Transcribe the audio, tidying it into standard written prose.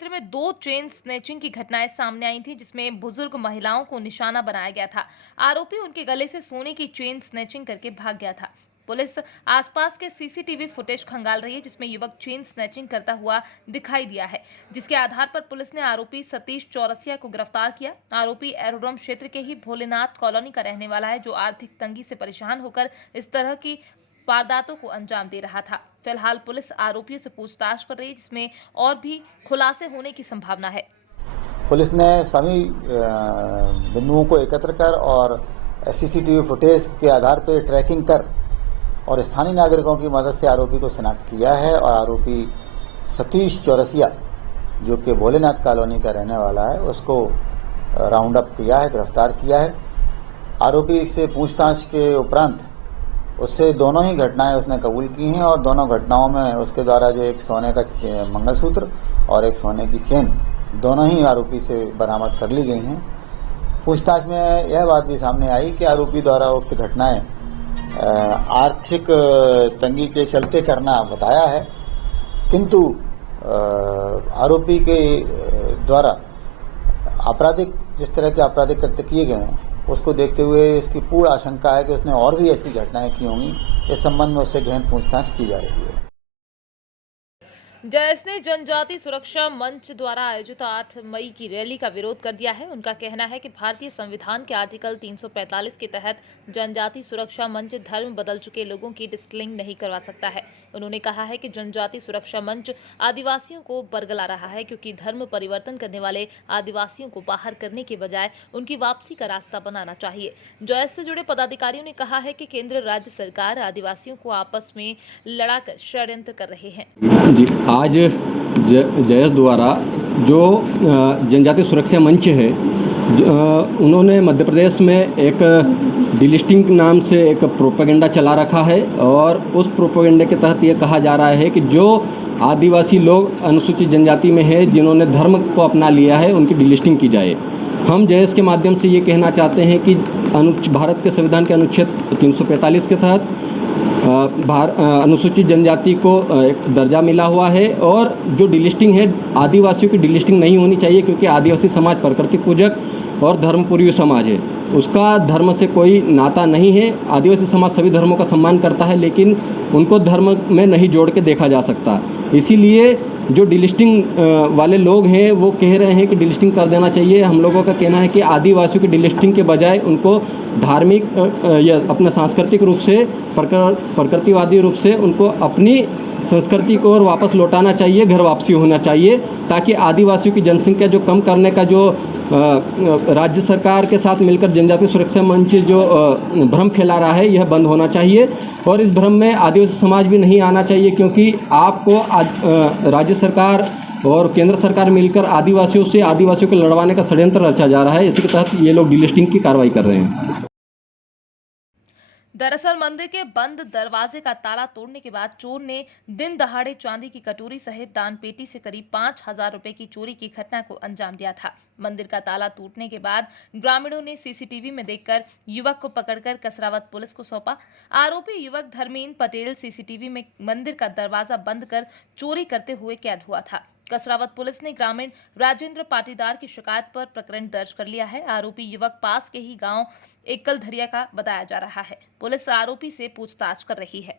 क्षेत्र में 2 chain snatching की घटनाएं सामने आई थी, जिसमें बुजुर्ग महिलाओं को निशाना बनाया गया था। आरोपी उनके गले से सोने की चेन स्नैचिंग करके भाग गया था। पुलिस आसपास के सीसीटीवी फुटेज खंगाल रही है, जिसमें युवक चेन स्नैचिंग करता हुआ दिखाई दिया है, जिसके आधार पर पुलिस ने आरोपी सतीश चौरसिया को गिरफ्तार किया। आरोपी एरोड्रम क्षेत्र के ही भोलेनाथ कॉलोनी का रहने वाला है, जो आर्थिक तंगी से परेशान होकर इस तरह की वारदातों को अंजाम दे रहा था। फिलहाल पुलिस आरोपियों से पूछताछ कर रही है, जिसमें और भी खुलासे होने की संभावना है। पुलिस ने सभी बिंदुओं को एकत्र कर और सीसीटीवी फुटेज के आधार पर ट्रैकिंग कर और स्थानीय नागरिकों की मदद से आरोपी को शिनाख्त किया है और आरोपी सतीश चौरसिया, जो कि भोलेनाथ कॉलोनी का रहने वाला है, उसको राउंड अप किया है, गिरफ्तार किया है। आरोपी से पूछताछ के उपरांत उससे दोनों ही घटनाएं उसने कबूल की हैं और दोनों घटनाओं में उसके द्वारा जो एक सोने का मंगलसूत्र और एक सोने की चेन, दोनों ही आरोपी से बरामद कर ली गई हैं। पूछताछ में यह बात भी सामने आई कि आरोपी द्वारा उक्त घटनाएं आर्थिक तंगी के चलते करना बताया है, किंतु आरोपी के द्वारा आपराधिक जिस तरह के आपराधिक कृत्य किए गए हैं, उसको देखते हुए इसकी पूर्ण आशंका है कि उसने और भी ऐसी घटनाएं की होंगी। इस संबंध में उससे गहन पूछताछ की जा रही है। जयस ने जनजाति सुरक्षा मंच द्वारा आयोजित 8 मई की रैली का विरोध कर दिया है। उनका कहना है कि भारतीय संविधान के आर्टिकल 345 के तहत जनजाति सुरक्षा मंच धर्म बदल चुके लोगों की डिस्टिलिंग नहीं करवा सकता है। उन्होंने कहा है कि जनजाति सुरक्षा मंच आदिवासियों को बरगला रहा है, क्योंकि धर्म परिवर्तन करने वाले आदिवासियों को बाहर करने के बजाय उनकी वापसी का रास्ता बनाना चाहिए। जयस से जुड़े पदाधिकारियों ने कहा है कि केंद्र राज्य सरकार आदिवासियों को आपस में लड़ाकर षड्यंत्र कर रहे हैं। जी, आज जयस द्वारा जो जनजाति सुरक्षा मंच है, उन्होंने मध्य प्रदेश में एक डिलिस्टिंग नाम से एक प्रोपेगेंडा चला रखा है और उस प्रोपेगेंडे के तहत ये कहा जा रहा है कि जो आदिवासी लोग अनुसूचित जनजाति में है, जिन्होंने धर्म को अपना लिया है, उनकी डिलिस्टिंग की जाए। हम जयस के माध्यम से ये कहना चाहते हैं कि भारत के संविधान के अनुच्छेद 345 के तहत अनुसूचित जनजाति को एक दर्जा मिला हुआ है और जो डिलिस्टिंग है, आदिवासियों की डिलिस्टिंग नहीं होनी चाहिए, क्योंकि आदिवासी समाज प्रकृति पूजक और धर्मपूर्वी समाज है। उसका धर्म से कोई नाता नहीं है। आदिवासी समाज सभी धर्मों का सम्मान करता है, लेकिन उनको धर्म में नहीं जोड़ के देखा जा सकता। इसीलिए जो डिलिस्टिंग वाले लोग हैं वो कह रहे हैं कि डिलिस्टिंग कर देना चाहिए। हम लोगों का कहना है कि आदिवासियों की डिलिस्टिंग के बजाय उनको धार्मिक या अपने सांस्कृतिक रूप से, प्रकृतिवादी रूप से उनको अपनी संस्कृति को और वापस लौटाना चाहिए, घर वापसी होना चाहिए, ताकि आदिवासियों की जनसंख्या जो कम करने का जो राज्य सरकार के साथ मिलकर जनजाति सुरक्षा मंच जो भ्रम फैला रहा है, यह बंद होना चाहिए। और इस भ्रम में आदिवासी समाज भी नहीं आना चाहिए, क्योंकि आपको राज्य सरकार और केंद्र सरकार मिलकर आदिवासियों को लड़वाने का षड्यंत्र रचा जा रहा है। इसी के तहत ये लोग डिलिस्टिंग की कार्रवाई कर रहे हैं। दरअसल मंदिर के बंद दरवाजे का ताला तोड़ने के बाद चोर ने दिन दहाड़े चांदी की कटोरी सहित दान पेटी से करीब 5,000 रुपए की चोरी की घटना को अंजाम दिया था। मंदिर का ताला टूटने के बाद ग्रामीणों ने सीसीटीवी में देखकर युवक को पकड़कर कसरावत पुलिस को सौंपा। आरोपी युवक धर्मेंद्र पटेल सीसीटीवी में मंदिर का दरवाजा बंद कर चोरी करते हुए कैद हुआ था। कसरावत पुलिस ने ग्रामीण राजेंद्र पाटीदार की शिकायत पर प्रकरण दर्ज कर लिया है। आरोपी युवक पास के ही गांव एकलधरिया का बताया जा रहा है। पुलिस आरोपी से पूछताछ कर रही है।